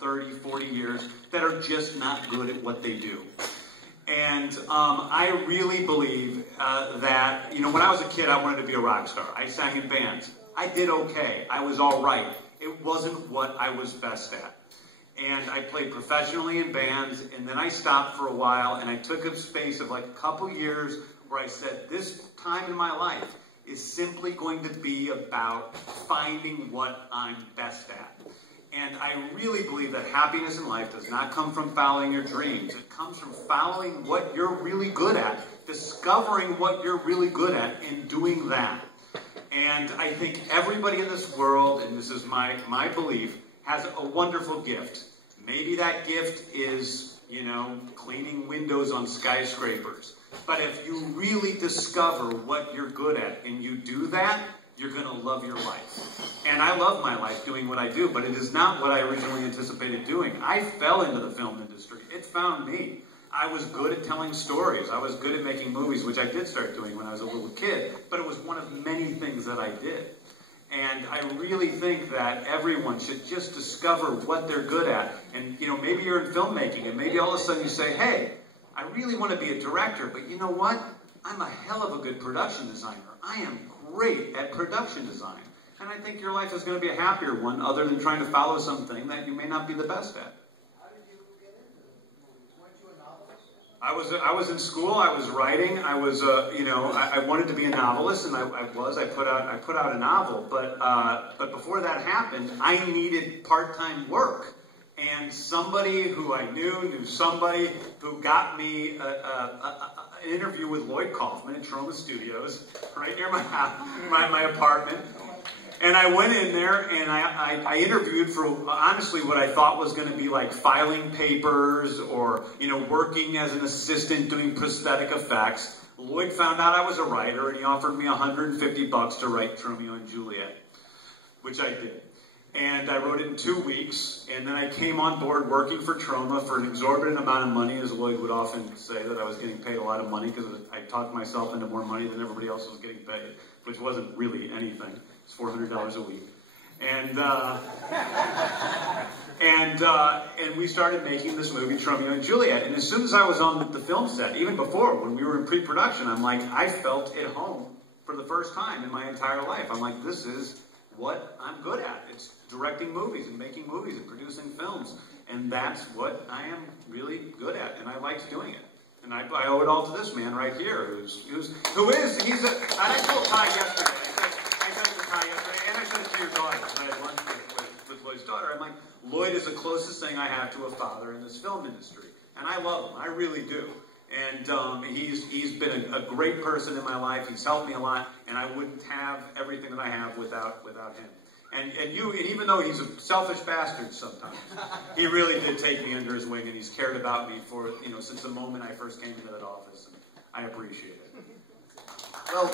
30, 40 years that are just not good at what they do. And I really believe that, you know, when I was a kid, I wanted to be a rock star. I sang in bands. I did okay. I was all right. It wasn't what I was best at. And I played professionally in bands, and then I stopped for a while, and I took a space of like a couple years where I said, this time in my life is simply going to be about finding what I'm best at. And I really believe that happiness in life does not come from following your dreams. It comes from following what you're really good at, discovering what you're really good at, and doing that. And I think everybody in this world, and this is my belief, has a wonderful gift. Maybe that gift is, you know, cleaning windows on skyscrapers. But if you really discover what you're good at and you do that, you're going to love your life. And I love my life doing what I do, but it is not what I originally anticipated doing. I fell into the film industry. It found me. I was good at telling stories. I was good at making movies, which I did start doing when I was a little kid. But it was one of many things that I did. And I really think that everyone should just discover what they're good at. And, you know, maybe you're in filmmaking, and maybe all of a sudden you say, hey, I really want to be a director, but you know what? I'm a hell of a good production designer. I am great at production design. And I think your life is going to be a happier one, other than trying to follow something that you may not be the best at. How did you get into movies? Weren't you a novelist? I was in school. I was writing. I was, you know, I wanted to be a novelist, and I put out a novel. But before that happened, I needed part-time work. And somebody who I knew somebody who got me an interview with Lloyd Kaufman at Troma Studios, right near my house, my apartment. And I went in there and I interviewed for, honestly, what I thought was going to be like filing papers or, you know, working as an assistant doing prosthetic effects. Lloyd found out I was a writer, and he offered me $150 to write Romeo and Juliet, which I did. And I wrote it in 2 weeks, and then I came on board working for Troma for an exorbitant amount of money, as Lloyd would often say that I was getting paid a lot of money because I talked myself into more money than everybody else was getting paid, which wasn't really anything. It's $400 a week. And we started making this movie, Romeo and Juliet. And as soon as I was on the film set, even before, when we were in pre-production, I'm like, I felt at home for the first time in my entire life. I'm like, this is what I'm good at. It's directing movies and making movies and producing films. And that's what I am really good at, and I liked doing it. And I owe it all to this man right here, he's I told Ty yesterday, I said to Ty yesterday, and I said it to your daughter, when I had lunch with Lloyd's daughter, I'm like, Lloyd is the closest thing I have to a father in this film industry. And I love him, I really do. And he's been a great person in my life. He's helped me a lot, and I wouldn't have everything that I have without him. And even though he's a selfish bastard sometimes, he really did take me under his wing, and he's cared about me for, you know, since the moment I first came into that office. And I appreciate it. Well.